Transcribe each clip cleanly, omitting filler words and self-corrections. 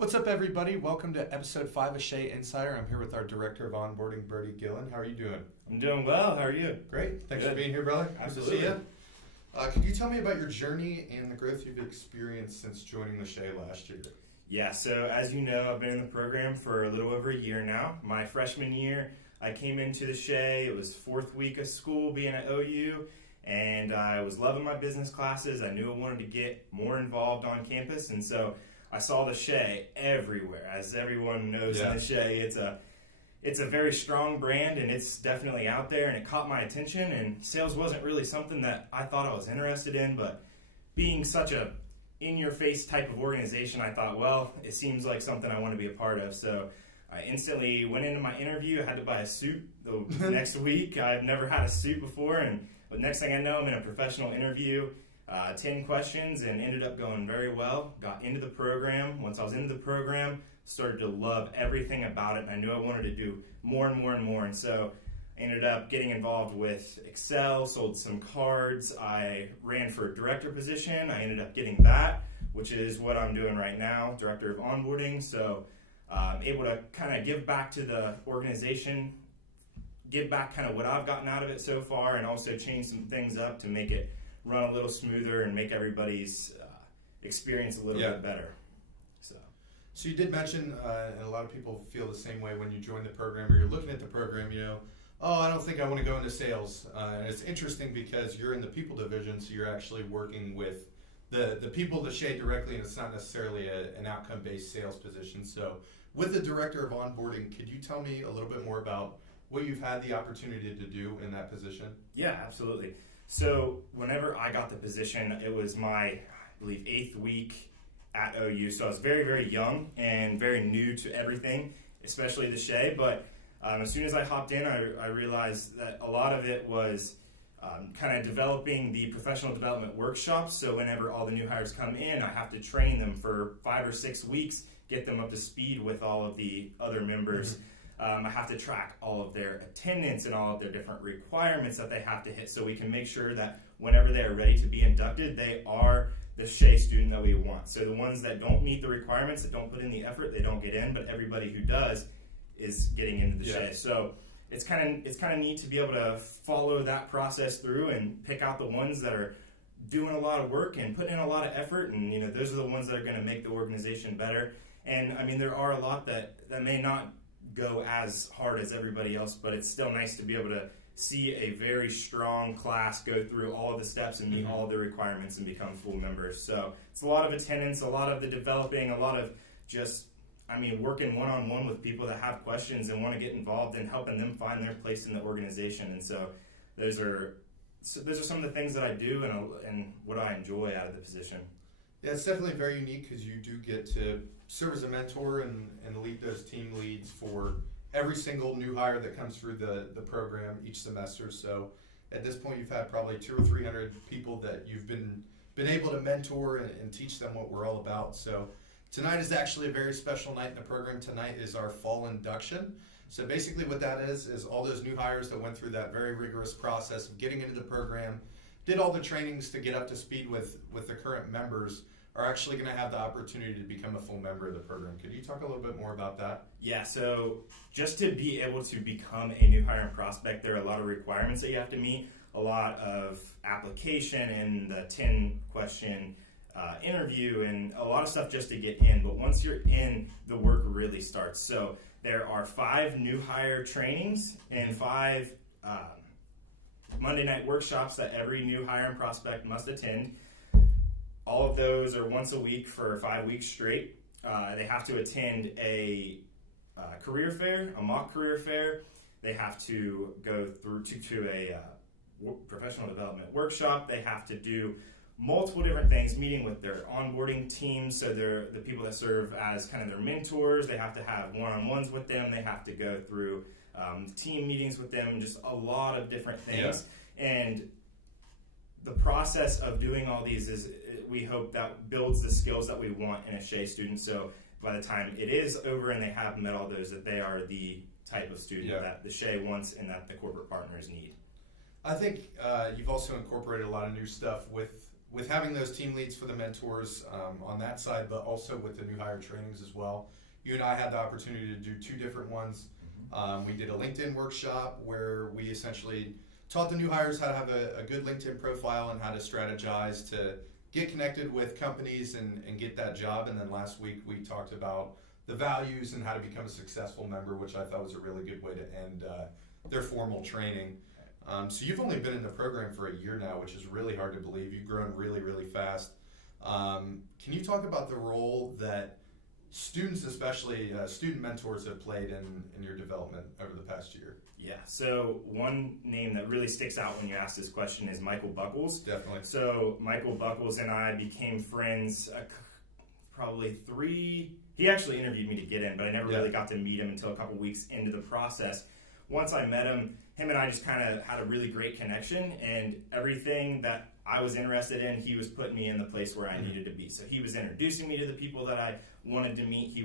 What's up, everybody? Welcome to episode 5 of Schey Insider. I'm here with our director of onboarding, Brody, Gilliand. How are you doing? I'm doing well. How are you? Great. Thanks Good. for being here, brother. Absolutely. Good to see you. Could you tell me about your journey and the growth you've experienced since joining the Schey last year? Yeah, so as you know, I've been in the program for a little over a year now. My freshman year, I came into the Schey. It was fourth week of school being at OU, and I was loving my business classes. I knew I wanted to get more involved on campus, and so I saw the Schey everywhere. As everyone knows in the Schey, it's a very strong brand, and it's definitely out there, and it caught my attention, and sales wasn't really something that I thought I was interested in, but being such a in-your-face type of organization, I thought, well, it seems like something I want to be a part of. So I instantly went into my interview. I had to buy a suit the next week. I've never had a suit before, and the next thing I know, I'm in a professional interview, 10 questions, and ended up going very well. Got into the program. Once I was into the program, started to love everything about it, and I knew I wanted to do more and more and more. And so I ended up getting involved with Excel, sold some cards. I ran for a director position. I ended up getting that, which is what I'm doing right now, director of onboarding. So able to kind of give back to the organization, give back kind of what I've gotten out of it so far, and also change some things up to make it run a little smoother and make everybody's experience a little bit better. So you did mention, and a lot of people feel the same way when you join the program or you're looking at the program, I don't think I want to go into sales. And it's interesting because you're in the people division, so you're actually working with the people of the Schey directly, and it's not necessarily an outcome-based sales position. So with the director of onboarding, could you tell me a little bit more about what you've had the opportunity to do in that position? Yeah, absolutely. So whenever I got the position, it was my, I believe, 8th week at OU. So I was very, very young and very new to everything, especially the Schey. But as soon as I hopped in, I realized that a lot of it was kind of developing the professional development workshops. So whenever all the new hires come in, I have to train them for 5 or 6 weeks, get them up to speed with all of the other members. I have to track all of their attendance and all of their different requirements that they have to hit, so we can make sure that whenever they are ready to be inducted, they are the Schey student that we want. So the ones that don't meet the requirements, that don't put in the effort, they don't get in, but everybody who does is getting into the Schey. So it's kind of neat to be able to follow that process through and pick out the ones that are doing a lot of work and putting in a lot of effort, and those are the ones that are going to make the organization better. And I mean, there are a lot that may not go as hard as everybody else, but it's still nice to be able to see a very strong class go through all of the steps and meet all of the requirements and become full members. So it's a lot of attendance, a lot of the developing, a lot of just, working one-on-one with people that have questions and want to get involved in helping them find their place in the organization. And so those are some of the things that I do and what I enjoy out of the position. Yeah, it's definitely very unique because you do get to serve as a mentor and lead those team leads for every single new hire that comes through the program each semester. So at this point, you've had probably 200 or 300 people that you've been able to mentor and teach them what we're all about. So tonight is actually a very special night in the program. Tonight is our fall induction. So basically what that is all those new hires that went through that very rigorous process of getting into the program, did all the trainings to get up to speed with the current members, are actually going to have the opportunity to become a full member of the program. Could you talk a little bit more about that? Yeah, so just to be able to become a new hire and prospect, there are a lot of requirements that you have to meet, a lot of application and the 10-question interview, and a lot of stuff just to get in. But once you're in, the work really starts. So there are 5 new hire trainings and 5 Monday night workshops that every new hire and prospect must attend. All of those are once a week for 5 weeks straight. They have to attend a career fair, a mock career fair. They have to go through to a professional development workshop. They have to do multiple different things, meeting with their onboarding teams, so they're the people that serve as kind of their mentors. They have to have one-on-ones with them. They have to go through team meetings with them, just a lot of different things. Yeah. And the process of doing all these is, we hope that builds the skills that we want in a Schey student. So by the time it is over and they have met all those, that they are the type of student that the Schey wants and that the corporate partners need. I think you've also incorporated a lot of new stuff with with having those team leads for the mentors on that side, but also with the new hire trainings as well, you and I had the opportunity to do 2 different ones. We did a LinkedIn workshop where we essentially taught the new hires how to have a good LinkedIn profile and how to strategize to get connected with companies and get that job. And then last week we talked about the values and how to become a successful member, which I thought was a really good way to end their formal training. So you've only been in the program for a year now, which is really hard to believe. You've grown really, really fast. Can you talk about the role that students, especially student mentors, have played in your development over the past year? Yeah, so one name that really sticks out when you ask this question is Michael Buckles. Definitely. So Michael Buckles and I became friends probably 3... He actually interviewed me to get in, but I never really got to meet him until a couple weeks into the process. Once I met him and I just kind of had a really great connection, and everything that I was interested in, he was putting me in the place where I needed to be. So he was introducing me to the people that I wanted to meet. He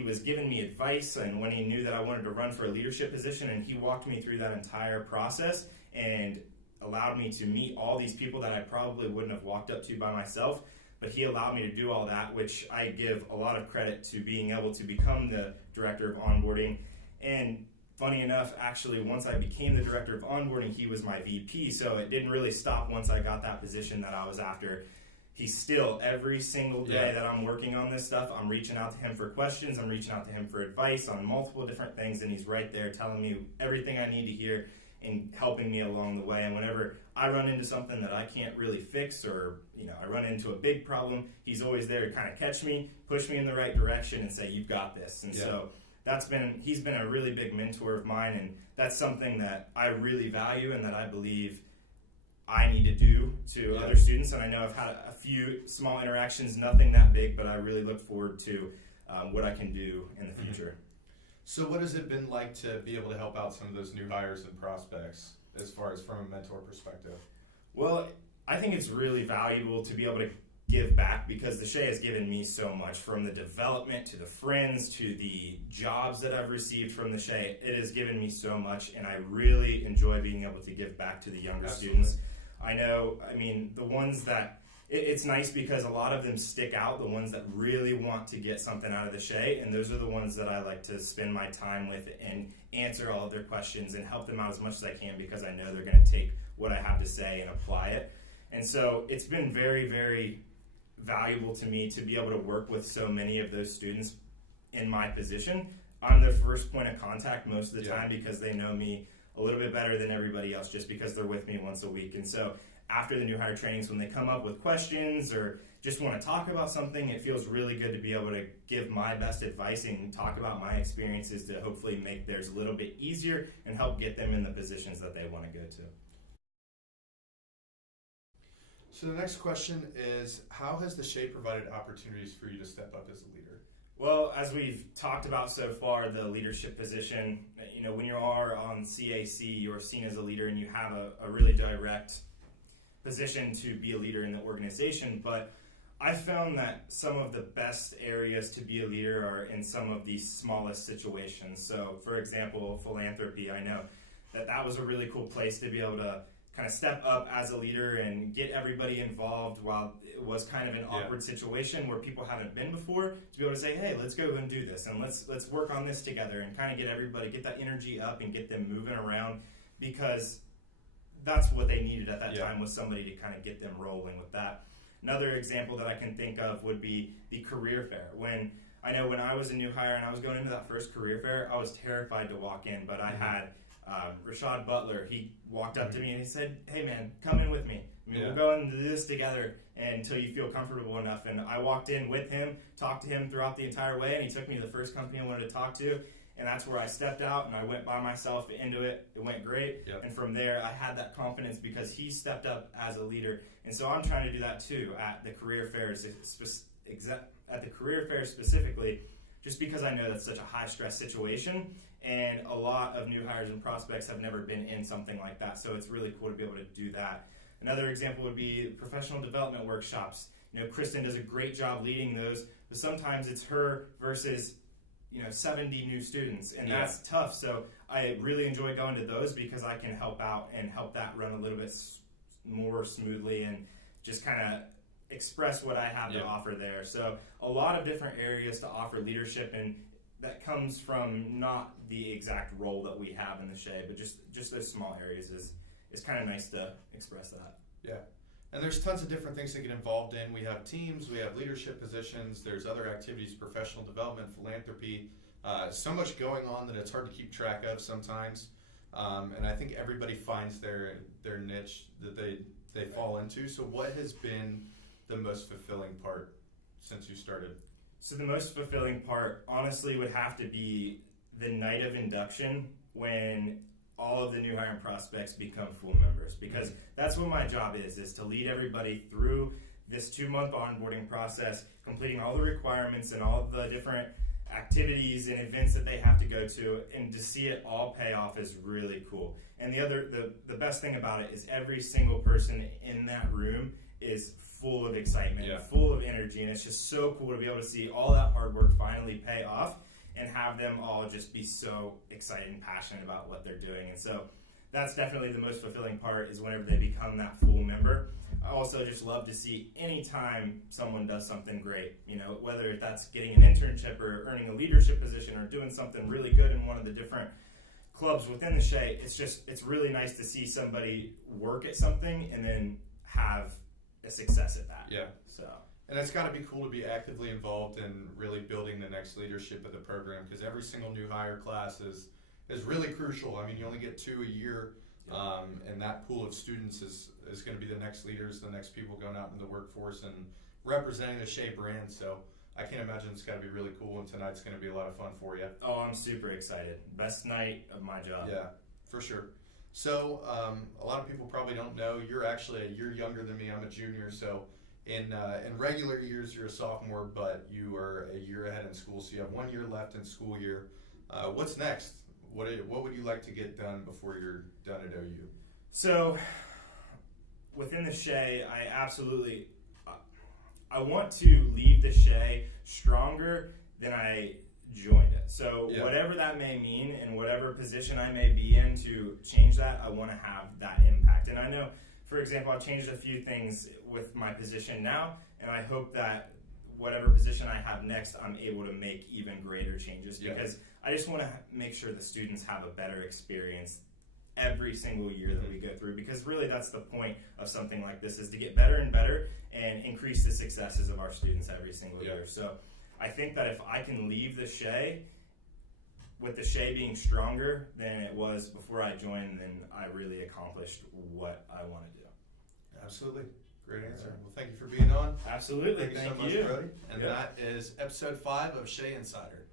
was giving me advice, and when he knew that I wanted to run for a leadership position, and he walked me through that entire process and allowed me to meet all these people that I probably wouldn't have walked up to by myself. But he allowed me to do all that, which I give a lot of credit to being able to become the director of onboarding. And funny enough, actually, once I became the director of onboarding, he was my VP. So it didn't really stop once I got that position that I was after. He's still, every single day that I'm working on this stuff, I'm reaching out to him for questions. I'm reaching out to him for advice on multiple different things. And he's right there telling me everything I need to hear and helping me along the way. And whenever I run into something that I can't really fix, or I run into a big problem, he's always there to kind of catch me, push me in the right direction, and say, "You've got this." And so he's been a really big mentor of mine, and that's something that I really value and that I believe I need to do to other students. And I know I've had a few small interactions, nothing that big, but I really look forward to what I can do in the future. So what has it been like to be able to help out some of those new hires and prospects as far as from a mentor perspective? Well, I think it's really valuable to be able to give back, because the Schey has given me so much, from the development to the friends to the jobs that I've received from the Schey. It has given me so much, and I really enjoy being able to give back to the younger students. I know, the ones that it's nice because a lot of them stick out, the ones that really want to get something out of the Schey, and those are the ones that I like to spend my time with and answer all of their questions and help them out as much as I can, because I know they're going to take what I have to say and apply it. And so it's been very, very valuable to me to be able to work with so many of those students in my position. I'm their first point of contact most of the time, because they know me a little bit better than everybody else, just because they're with me once a week. And so after the new hire trainings, when they come up with questions or just want to talk about something, it feels really good to be able to give my best advice and talk about my experiences to hopefully make theirs a little bit easier and help get them in the positions that they want to go to. So the next question is, how has the Schey provided opportunities for you to step up as a leader? Well, as we've talked about so far, the leadership position, when you are on CAC, you're seen as a leader and you have a really direct position to be a leader in the organization. But I found that some of the best areas to be a leader are in some of the smallest situations. So, for example, philanthropy, I know that was a really cool place to be able to kind of step up as a leader and get everybody involved while it was kind of an awkward situation where people haven't been before, to be able to say, "Hey, let's go and do this, and let's work on this together," and kind of get that energy up and get them moving around, because that's what they needed at that time, was somebody to kind of get them rolling with that. Another example that I can think of would be the career fair. When I was a new hire and I was going into that first career fair, I was terrified to walk in, but I had Rashad Butler. He walked up to me and he said, "Hey man, come in with me. We'll go into this together until you feel comfortable enough." And I walked in with him, talked to him throughout the entire way, and he took me to the first company I wanted to talk to. And that's where I stepped out and I went by myself into it. It went great. And from there, I had that confidence because he stepped up as a leader. And so I'm trying to do that too at the career fairs, at the career fair specifically, just because I know that's such a high stress situation. And a lot of new hires and prospects have never been in something like that. So it's really cool to be able to do that. Another example would be professional development workshops. Kristen does a great job leading those, but sometimes it's her versus 70 new students, and that's tough. So I really enjoy going to those because I can help out and help that run a little bit more smoothly and just kind of express what I have to Yeah. offer there. So a lot of different areas to offer leadership, and that comes from not the exact role that we have in the Schey, but just those small areas is kind of nice to express that. Yeah. And there's tons of different things to get involved in. We have teams, we have leadership positions, there's other activities, professional development, philanthropy, so much going on that it's hard to keep track of sometimes. And I think everybody finds their niche that they fall into. So what has been the most fulfilling part since you started? So the most fulfilling part, honestly, would have to be the night of induction when all of the new hire prospects become full members, because that's what my job is to lead everybody through this 2-month onboarding process, completing all the requirements and all the different activities and events that they have to go to, and to see it all pay off is really cool. And the best thing about it is every single person in that room is full of excitement, Yeah. full of energy, and it's just so cool to be able to see all that hard work finally pay off and have them all just be so excited and passionate about what they're doing. And so that's definitely the most fulfilling part, is whenever they become that full member. I also just love to see anytime someone does something great, whether that's getting an internship or earning a leadership position or doing something really good in one of the different clubs within the Schey. It's really nice to see somebody work at something and then have a success at that. Yeah. So. And it's got to be cool to be actively involved in really building the next leadership of the program, because every single new hire class is really crucial. I mean, you only get 2 a year, and that pool of students is going to be the next leaders, the next people going out in the workforce and representing the Schey brand. So I can't imagine it's got to be really cool, and tonight's going to be a lot of fun for you. Oh, I'm super excited. Best night of my job. Yeah, for sure. So a lot of people probably don't know, you're actually a year younger than me. I'm a junior, so in regular years you're a sophomore, but you are a year ahead in school, so you have 1 year left in school year. What's next? What would you like to get done before you're done at OU? So within the Schey, I want to leave the Schey stronger than I joined it. So whatever that may mean and whatever position I may be in to change that, I want to have that impact. And I know, for example, I've changed a few things with my position now, and I hope that whatever position I have next, I'm able to make even greater changes, because I just want to make sure the students have a better experience every single year that we go through, because really that's the point of something like this, is to get better and better and increase the successes of our students every single year. So I think that if I can leave the Schey with the Schey being stronger than it was before I joined, then I really accomplished what I want to do. Absolutely. Great answer. Well, thank you for being on. Absolutely. Thank you so much, Brody. And that is episode 5 of Schey Insider.